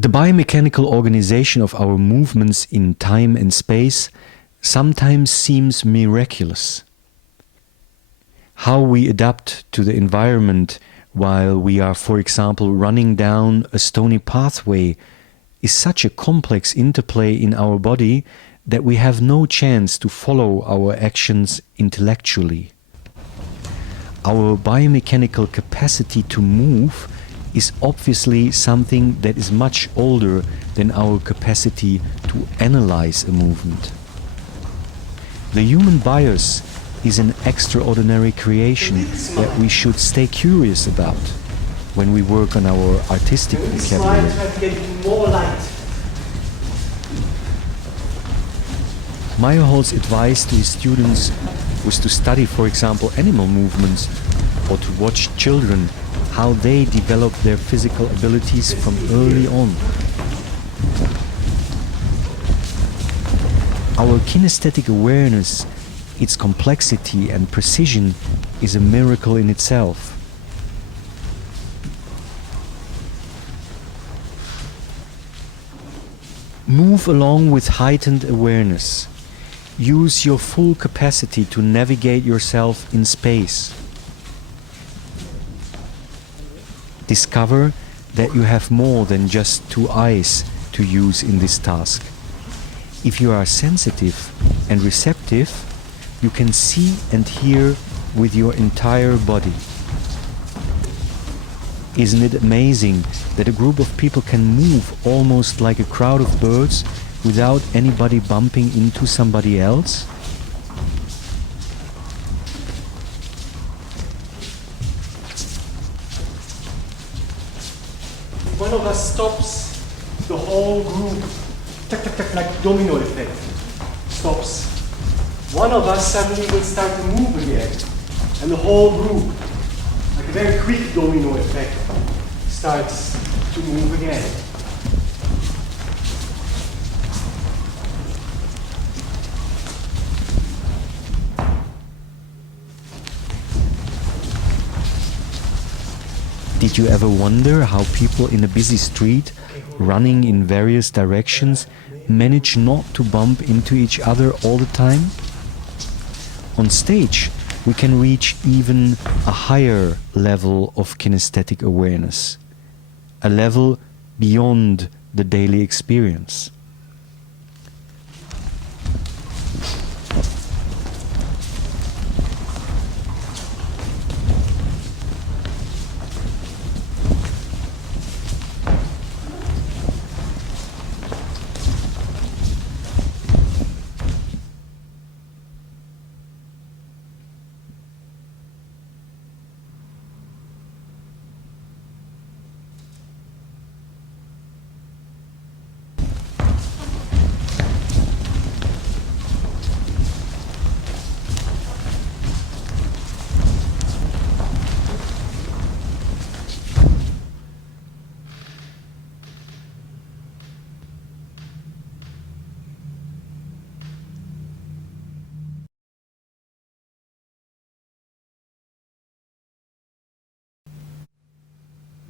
The biomechanical organization of our movements in time and space sometimes seems miraculous. How we adapt to the environment while we are, for example, running down a stony pathway is such a complex interplay in our body that we have no chance to follow our actions intellectually. Our biomechanical capacity to move is obviously something that is much older than our capacity to analyze a movement. The human bias is an extraordinary creation that we should stay curious about when we work on our artistic vocabulary. Meyerhold's advice to his students was to study, for example, animal movements, or to watch children, how they develop their physical abilities from early on. Our kinesthetic awareness, its complexity and precision, is a miracle in itself. Move along with heightened awareness. Use your full capacity to navigate yourself in space. Discover that you have more than just two eyes to use in this task. If you are sensitive and receptive, you can see and hear with your entire body. Isn't it amazing that a group of people can move almost like a crowd of birds without anybody bumping into somebody else? If one of us stops, the whole group, tuck, tuck, tuck, like domino effect, stops. One of us suddenly will start to move again, and the whole group, like a very quick domino effect, starts to move again. Did you ever wonder how people in a busy street, running in various directions, manage not to bump into each other all the time? On stage, we can reach even a higher level of kinesthetic awareness, a level beyond the daily experience.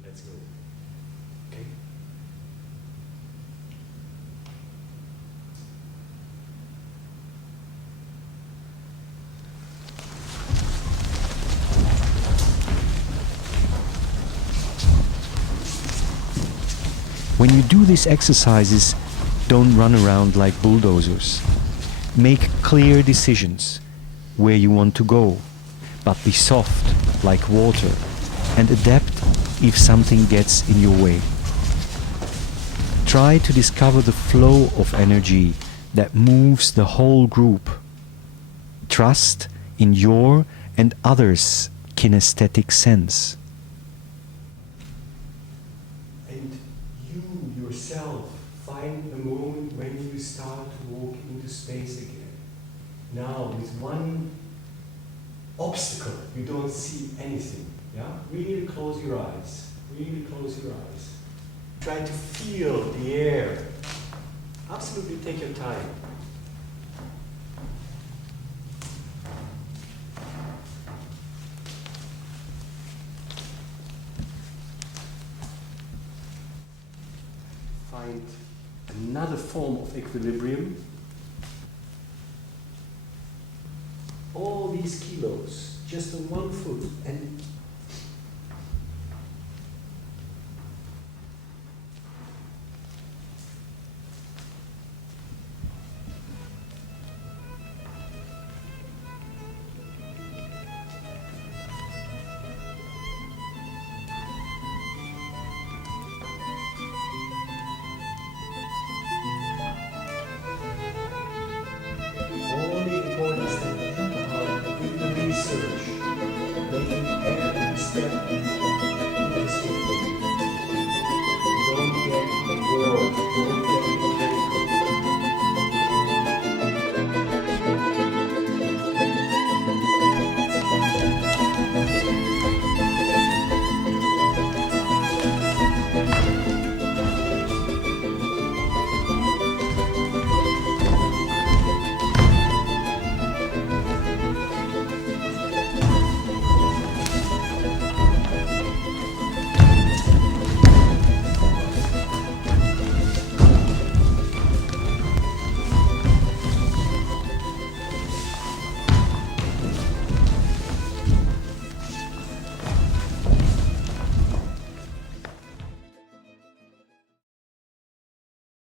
Let's go. Okay? When you do these exercises, don't run around like bulldozers. Make clear decisions where you want to go, but be soft like water and adapt if something gets in your way. Try to discover the flow of energy that moves the whole group. Trust in your and others' kinesthetic sense. And you yourself find the moment when you start to walk into space again. Now, with one obstacle, you don't see anything. Yeah? Really close your eyes. Really close your eyes. Try to feel the air. Absolutely take your time. find another form of equilibrium. All these kilos just on one foot, and